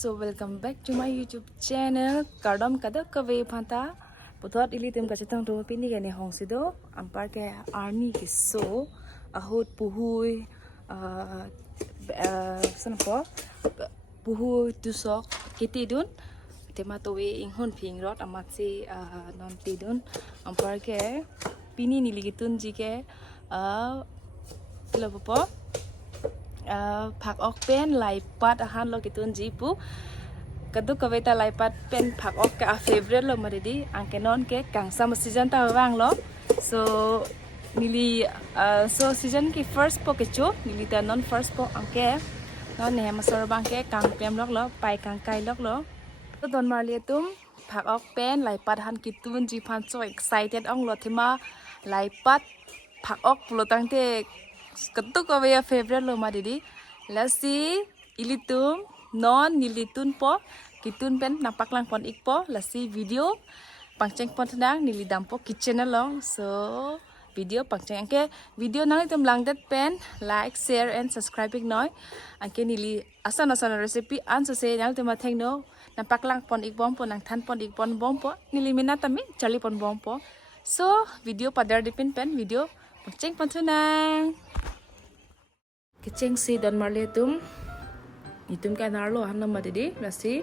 So welcome back to my YouTube channel. Kardom kada kawe phanta. Putot ili tem kasitang tu pini gani hong sido. Ampar ke arni kiso ahut puhui sanpo puhui tusok kiti dun. Tema towe inghun ping rot amat si non tidun. Ampar ke pini nili gitun jike kilo popo. Phak ok pen lai pat ahan lo kitun jipu kadu kaweta lai pat pen phak ok ka favorite lo maridi angke non ke kang sama season ta wang lo so nili so season ki first po kecho nili ta non first po angke non ne masor bang ke kang pem lok lo pai kang kai lok lo to don mar le tum phak ok pen lai pat han kitun ji phan so excited ong lo thema lai pat phak ok pulo tangte kadu kawe favorite lo maridi lasi ilitum non nilitun po kitun pen nampak lang pon ikpo lasi video pangceng pon tenang nilidam po kitchen along so video pangceng angke video nang itum lang dat pen like share and subscribe noi angke nili asan recipe an so se nang tuma theng no nampak lang pon ikbom po nang than pon ikpon bom po nili minatami chali pon bom po so video padar dipin pen video pangceng pon tenang kitchen si don marle tum itum ka narlo han nama dedi lasi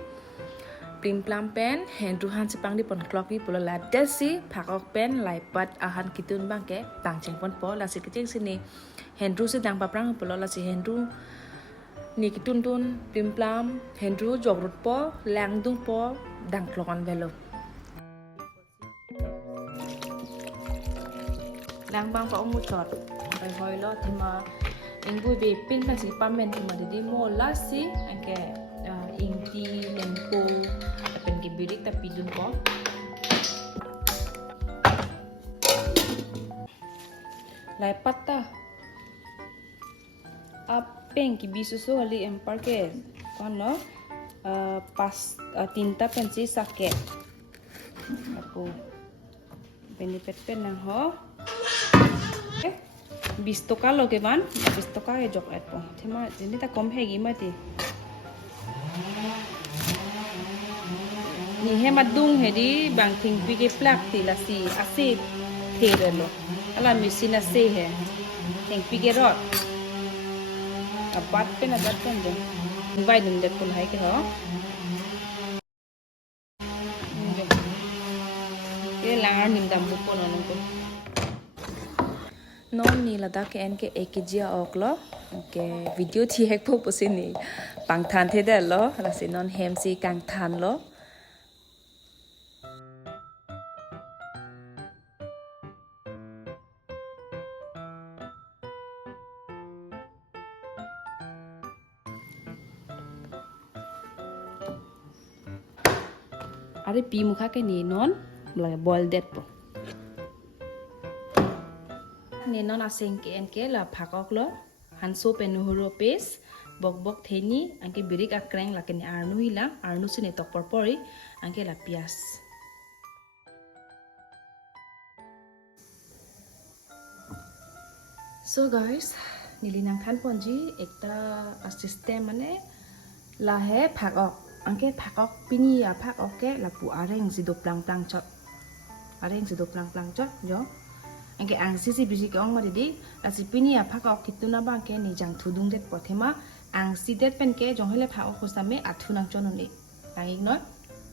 plim plam pen hendru han sipang di pon clock ni pula la desi phak ok pen lai pat ahan kitun bang ke tang cheng pon po lasi kitchen sini hendru si dang paprang pula lasi hendru ni kitun tun plim plam hendru jogrut po lang dung po dang clock velo lang bang pa umu chot bai hoi lo thima ingbu be pin kan si pamen tu made di mo lasi angke ingti lempo apen ke birik tapi dun ko lai patta apeng ki bisu so hali empar ke kono pas tinta pensi sake aku benipet pen nang ho 20 toka lo ke ban 20 toka ke jok et po thema jeni ta kom hegi mati ni he madung hedi bang thing pi ke plak ti la si ase the lo ala machine ase he thing pi ke rot apat pe na dat pen de vai dum det pun hai ke ho ke langar nim dam bu pon non ko non ni lada ke en ke 1 kg oklo ke video thi hek pho posini pang than the de lo la si non hem si kang than lo are pi mukha ke ni non la boil det po ni non aseng ke en ke la phakok lo hanso penuhuro paste bok bok theni angke birik akreng la ken arnu hila arnu sine tok porpori angke la pias so guys nilinang khan ponji ekta system mane la he phakok angke phakok pini ya phakok ke la pu areng sido plang plang chot areng sido plang plang chot jo angke ang sisi bisi ke ong ma dedi asipini ya phak ok kituna bang ke ni jang thudung det pothema ang si det pen ke jong hele phak ok khosame athu nang chon ni ang igno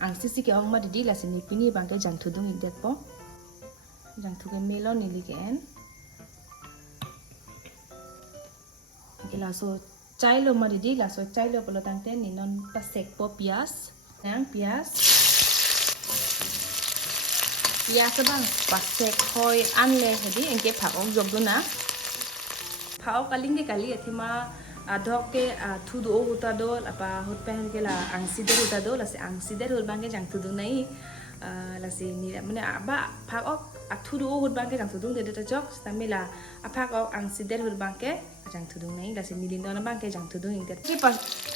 ang sisi ke ong ma dedi la sini pini bang ke jang thudung ik det po jang thu ke melo ni li ke en angke la so chai lo ma dedi la so chai lo polo tang te ni non pasek po pias nang pias ya sabang pasek hoi anle hedi engke phak ok jog duna phak ok kaling ke kali athima adhok ke thudu o uta do apa hot pen ke la angsi der uta do la se angsi der hol bang ke jang thudu nai la se ni mane aba phak ok athudu o hot bang ke jang thudu de ta jok stamela aphak ok angsi der hol bang ke jang thudu nai la se ni din don bang ke jang thudu ing det ki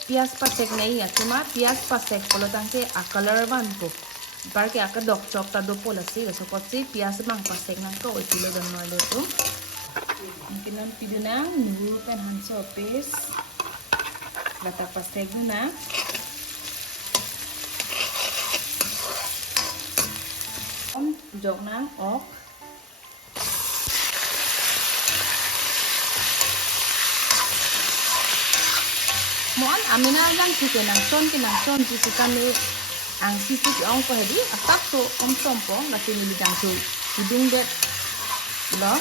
pias pasek nai athima pias pasek polo tang ke a color ban po bar ke aka dok chok ta do pola si so ko si pias mang pasek nang ko kilo don no le tu kinan piduna nuhu pen hanso paste bata pasek guna jok nang ok mon amina lang tu ke nang ton tu kami ang sisi ki ong pa hedi atak to om sompong la tini bijang tu hidung det lo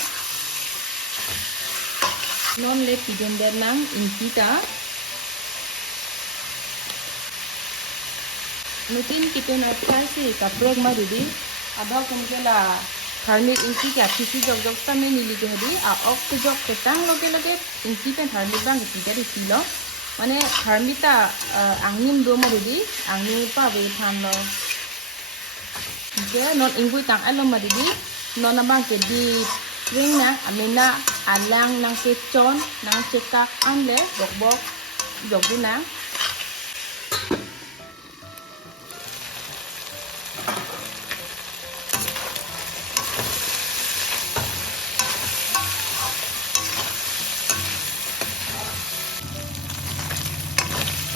non le pidon der nang intita nutin kitun athar si kaprek ma didi adha kumkela tharmik inti ka pisi jok jok ta me nili ke hedi a ok ke jok ke tang loge loge inti pen tharmik bang ki dari tilo mane tharmita angnim do ma didi angni pa ve than lo ke non ingui tang alo ma didi non abang ke di ring na amena alang nang ke chon nang cekak anle bok bok jok du nang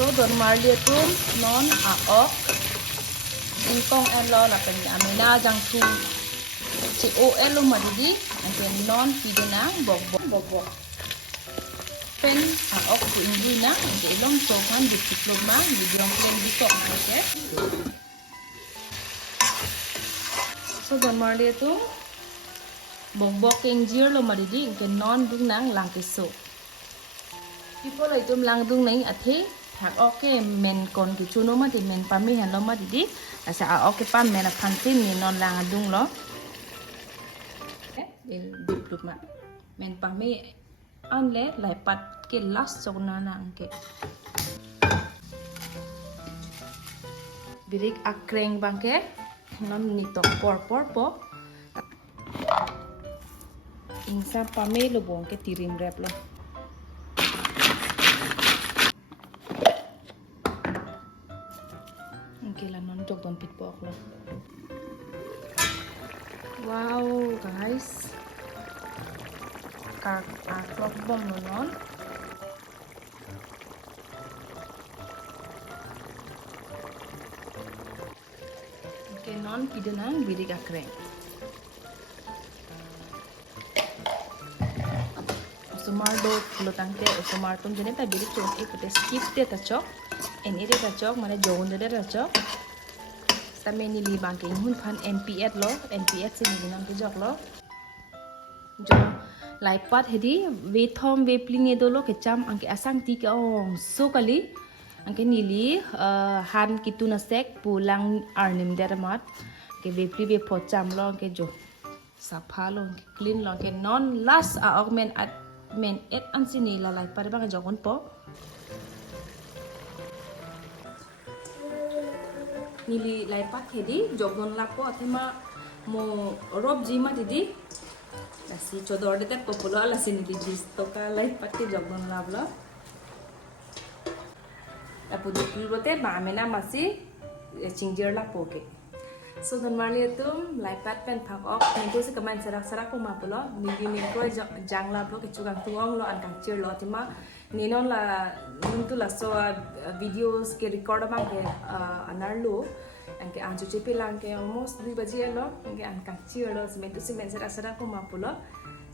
so don marlia tum non a ok ingkong elo na pen amena jang tu ci o elo ma didi ante non pidena bok bok pen a ok ku ingui na ante long so kan di diploma di biong plan di tok na ke so don marlia tum bok injir lo ma didi ante non dung nang lang ke so people lai tum lang dung nai athe thak oke men kon ki chuno ma di men pami han lo ma didi asa a oke pan men a phantin ni non lang adung lo in dip ma men pami anle lai pat ke las chona na angke birik akreng bangke non ni tok por po insa pami lo bong ke tirim rep lo non jok don pit pok lo wow guys kak aklok bom lo non oke non pidenang bidik akreng usumar do lo tangte usumar tum jene ta bidik chon ikute skip te ta chok en ire ta chok mane jogun de ta chok tame ni li bang ke hun phan MPS lo MPS se ni nang ke jok lo jo lai pat hedi we thom we pling e do lo ke cham ang ke asang ti ke ong so kali ang ke ni li han kituna sek pulang arnim der mat ke we pli we pho cham lo ke jo sapha lo clean lo ke non last a augment at men et ansini la lai par ba ke jogon po nili lai pat hedi jogon lapo atima mo rob jima didi lasi chodor de tak populo ala sinili dis toka lai pat ke jogon lablo apu di pilote ba mena masi chingjir lapo ke so don marli tum lai pat pen phak ok nento se kaman sarak ko mapulo nigi ni ko jangla blo ke chugang tuong lo an kang chir lo atima ninon la nuntu la so videos ke record bang ke anar lo angke anju chepe lang ke almost 2 baje lo angke an kang chir lo semen sarak ko mapulo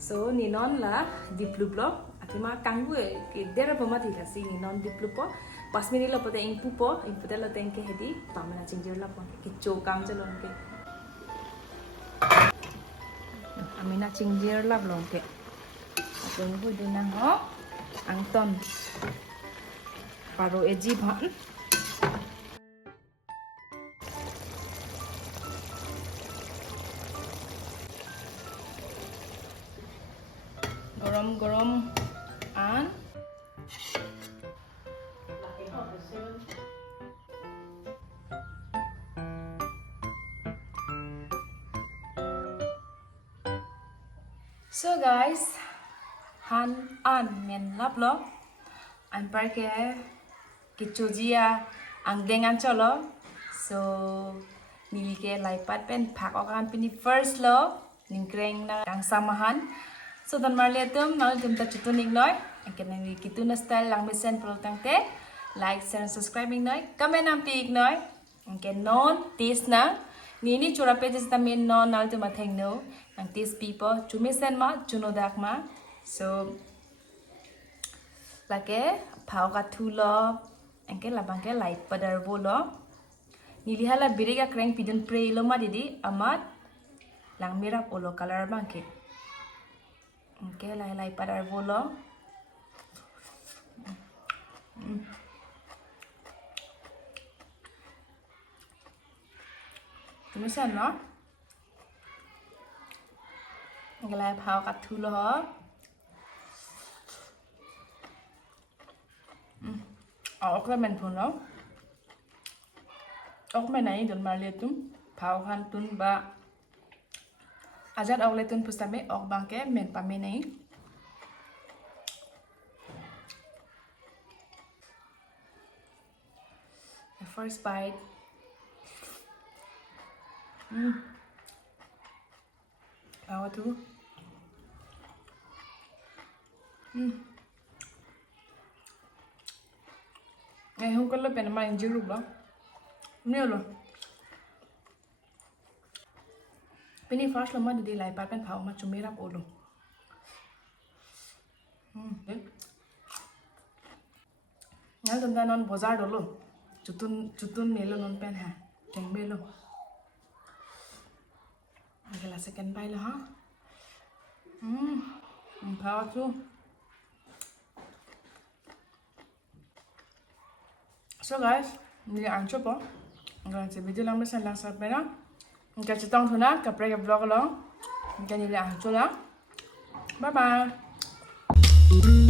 so ninon la diplu blo atima kanggu ke dera pamati la si ninon diplu po pas minit lo pote ingpu po ingpu lo tengke hedi pamana chingjir la po ke chokang chalon ke amina chingjir la blong ke atong bu dinang ho angton paro eji bhan gorom an so guys han an men lap lo an parke kichojia ang dengan cholo so nilike laipat pen phak okan pini first lo ningkreng na kang samahan so dan marle tum nal tum ta chutunik noi angken ni kituna style lang mesen pro tangte like share and subscribing noi comment am pig noi angken non tis na Nini chura pages the main non ultima thing no. And these people, Chumisan ma, Juno Dakma. So, like a Pauga Tula, and Kelabanga light, but a bolo. Nilihala Biriga crank pidon pray loma didi, Amat Lang Mirap Olo color banket. Okay, like pada bolo. Chumisan no. Galai Pauga Tula. Auch wenn man von Laau. Auch wenn ein und mal letum, Pauhan tun ba. Ajat auch letun pustame auch banke men pamenei. The first bite. Power too. Ngày hôm có lớp bên mà anh chưa lúc đó nhiều luôn bên này first là mà đi lại bắt bên pháo mà chúng mìnhรับổn luôn nhớ chúng ta non bazar đó luôn chutun này luôn non pen ha chẳng bê luôn cái là second bite là hả pháo chú. So guys, ini ancho po. Ang sa video lang masan lang sa pera. Ang kacitang tuna, kapre ka vlog lang. Ang kanila ancho lang. Bye bye.